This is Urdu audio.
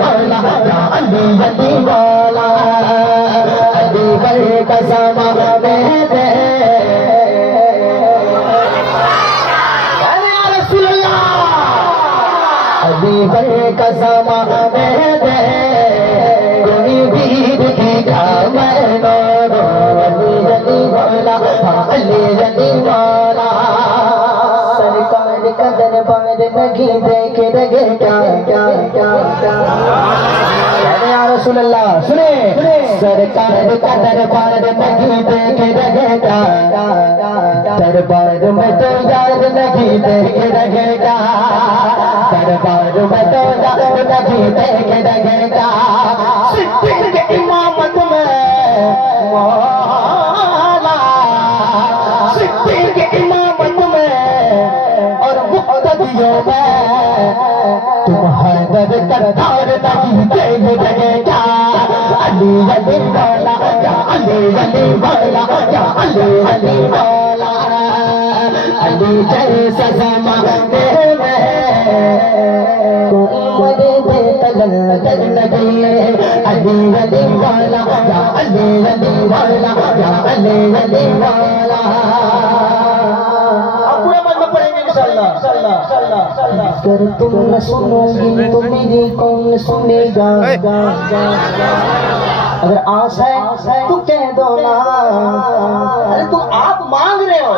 والا یا علی علی والا علی گڑھ کا ساما دے دے یا رسول اللہ علی گڑھ کا ساما دے دے کوئی ویر کی دامن علی علی والا علی علی والا سرکار کا دربار نہیں دیکھ رہے کیا یا رسول اللہ سنے سرکار کا دربار نہیں دیکھ رہے گا دربار میں تو یاد نہیں دیکھ رہے گا دربار میں تو یاد نہیں دیکھ رہے گا صدیق کی امامت میں مولا صدیق کی امامت میں اور مقتدیوں میں تم حیدر کردار نہیں دیکھ رہے گا علی علی والا یا علی علی والا یا علی علی والا علی جیسا زمانے میں کوئی دے تلن در نہیں علی علی والا یا علی علی والا یا علی علی والا اگر تم نہ سنو گی تو میری کون سنے گا اگر آس ہے تو کہہ دو نا ارے تم آپ مانگ رہے ہو